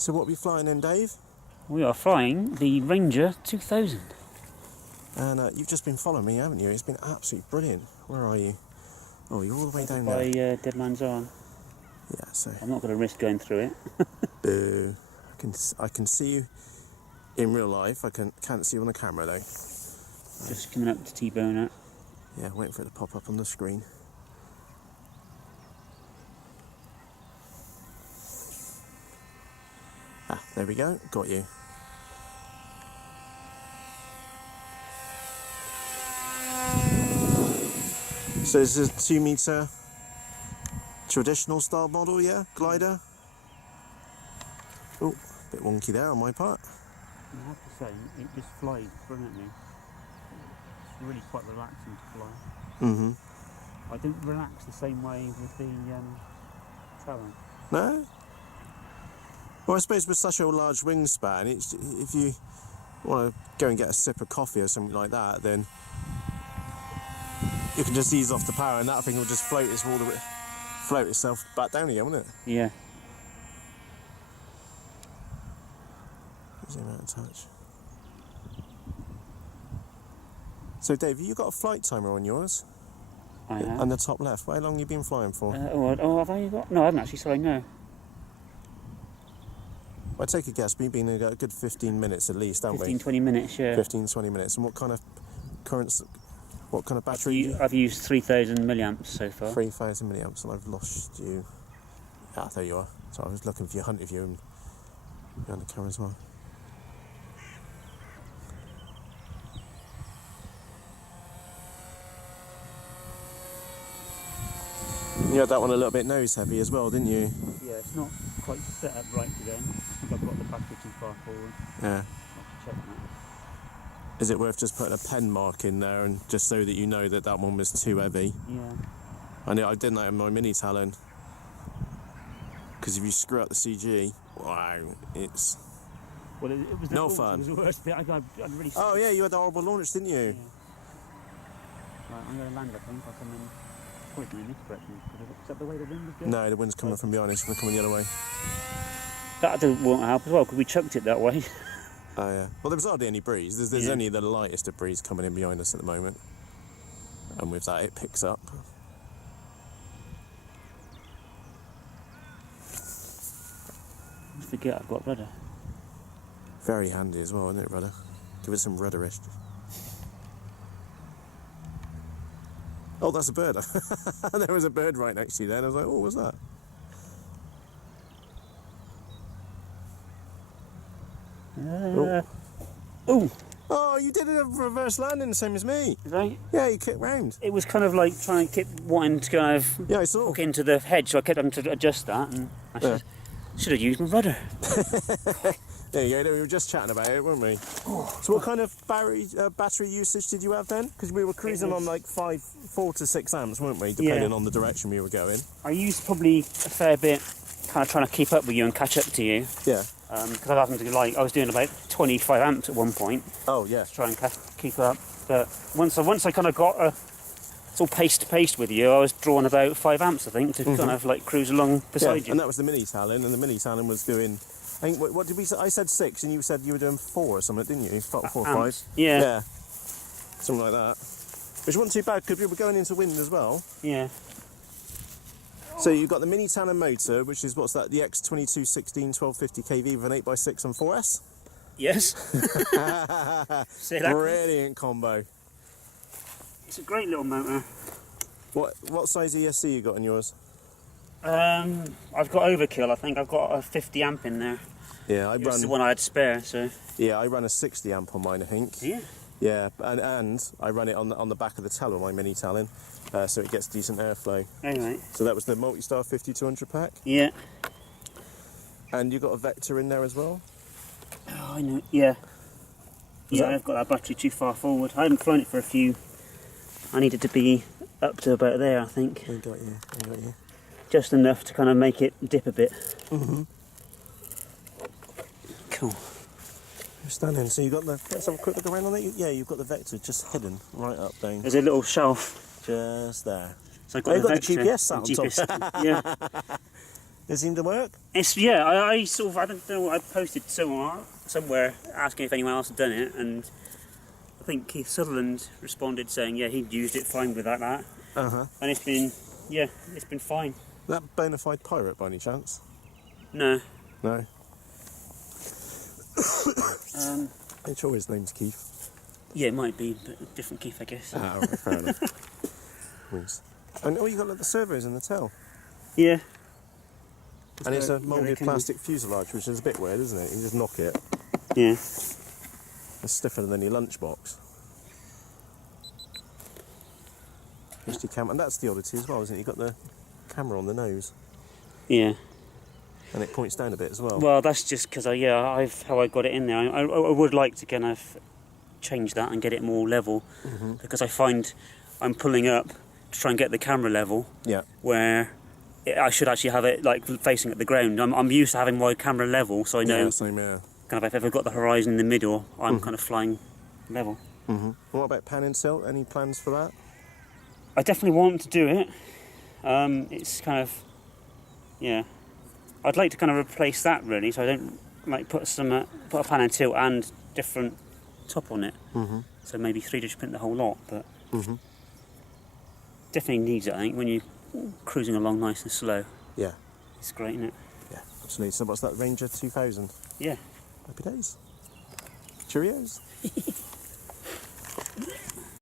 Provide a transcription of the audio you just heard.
So what are we flying in, Dave? We are flying the Ranger 2000. And you've just been following me, haven't you? It's been absolutely brilliant. Where are you? Oh, you're all the way down by, there. Dead Man's Arm. Yeah, so... I'm not going to risk going through it. Boo. I can see you in real life. I can't see you on the camera, though. Just coming up to T-bone it. Yeah, waiting for it to pop up on the screen. Ah, there we go. Got you. So this is a 2 metre traditional style model, yeah? Glider. Oh, a bit wonky there on my part. I have to say, it just flies brilliantly. It's really quite relaxing to fly. Mm-hmm. I don't relax the same way with the Talon. No? Well, I suppose with such a large wingspan, if you want to go and get a sip of coffee or something like that, then you can just ease off the power and that thing will just float itself back down again, won't it? Yeah. Zoom out a touch. So Dave, you got a flight timer on yours? I have. On the top left. How long have you been flying for? Have I got? No, I haven't actually, sorry, no. I take a guess, we've been a good 15 minutes at least, haven't 15, we? 20 minutes, yeah. 15, 20 minutes. And what kind of battery? I've used 3,000 milliamps so far. 3,000 milliamps, and I've lost you. Ah, there you are. So I was looking for your hunt of you and behind the camera as well. You had that one a little bit nose heavy as well, didn't you? Yeah, it's not quite set up right today. I think I've got the battery too far forward. Yeah. I'll have to check that. Is it worth just putting a pen mark in there and just so that you know that that one was too heavy? Yeah. I know I did that in my mini Talon. Because if you screw up the CG, wow, it's well, it was no launch, fun. It was the worst bit. I really. Oh yeah, you had the horrible launch, didn't you? Yeah. Right, I'm going to land. I think I'll come in. Probably in this direction. Is that the way the wind is going? No, the wind's coming from behind. It's going to come the other way. That won't help as well because we chucked it that way. Oh yeah. Well, there was hardly any breeze. There's only the lightest of breeze coming in behind us at the moment, and with that, it picks up. I forget I've got rudder. Very handy as well, isn't it, rudder? Give it some rudderish. Oh, that's a bird. There was a bird right next to you then. I was like, oh, what's that? Oh! Oh, you did a reverse landing the same as me. Did I? Yeah, you kicked round. It was kind of like trying to keep wanting to kind of Yeah, I saw. hook into the hedge, so I kept having to adjust that, and I should have used my rudder. There you go, we were just chatting about it, weren't we? Oh, so what kind of battery usage did you have then? Because we were cruising on like 4 to 6 amps, weren't we? Depending on the direction we were going. I used probably a fair bit, kind of trying to keep up with you and catch up to you. Yeah. Because I was doing about 25 amps at one point. Oh yeah. To try and keep up. But once I kind of got it's all pace to pace with you, I was drawing about 5 amps, I think, to kind of like cruise along beside you. And that was the mini Talon, and the mini Talon was doing. I think, what did we say? I said 6, and you said you were doing 4 or something, didn't you? 4 or 5. Yeah. Yeah. Something like that. Which wasn't too bad because we were going into wind as well. Yeah. So you've got the mini Talon motor, which is what's that? The X2216 1250 kV with an 8x6 and 4S. Yes. Brilliant combo. It's a great little motor. What size ESC you got in yours? I've got overkill. I think I've got a 50 amp in there. Yeah, It's the one I had spare. So. Yeah, I run a 60 amp on mine, I think. Yeah. Yeah, and I run it on the back of the Talon, my mini Talon, so it gets decent airflow. Anyway. So that was the Multistar 5200 pack. Yeah. And you got a Vector in there as well. Oh, I know. Yeah. I've got that battery too far forward. I haven't flown it for a few. I needed to be up to about there, I think. I got you. Just enough to kind of make it dip a bit. Mm-hmm. Cool. You're stunning. So you got the. Let's have a quick look around on it. Yeah, you've got the Vector just hidden right up down. There's a little shelf Just there. So I've got, the GPS sat on top. Yeah. It seemed to work? It's I sort of, I don't know, I posted somewhere asking if anyone else had done it, and I think Keith Sutherland responded saying he'd used it fine with that. Uh-huh. And it's been fine. That bona fide pirate by any chance? No. No. I'm sure his name's Keith. Yeah, it might be, but a different Keith, I guess. Ah, alright, fair enough. Wings. And you got like the servos in the tail. Yeah. And it's a moulded plastic fuselage, which is a bit weird, isn't it? You just knock it. Yeah. It's stiffer than your lunchbox. HD cam, and that's the oddity as well, isn't it? You've got the camera on the nose. Yeah. And it points down a bit as well. Well, that's just because I've how I got it in there. I would like to kind of change that and get it more level, because I find I'm pulling up to try and get the camera level. Yeah. Where I should actually have it like facing at the ground. I'm used to having my camera level, so I know same, yeah. kind of if I've ever got the horizon in the middle, I'm kind of flying level. What about pan and tilt? Any plans for that? I definitely want to do it. It's kind of, I'd like to kind of replace that really, so I don't like put a pan and tilt and different top on it. So maybe 3D print the whole lot, but definitely needs it. I think when you're cruising along nice and slow. Yeah. It's great, isn't it? Yeah, absolutely. So what's that, Ranger 2000? Yeah. Happy days. Cheerios.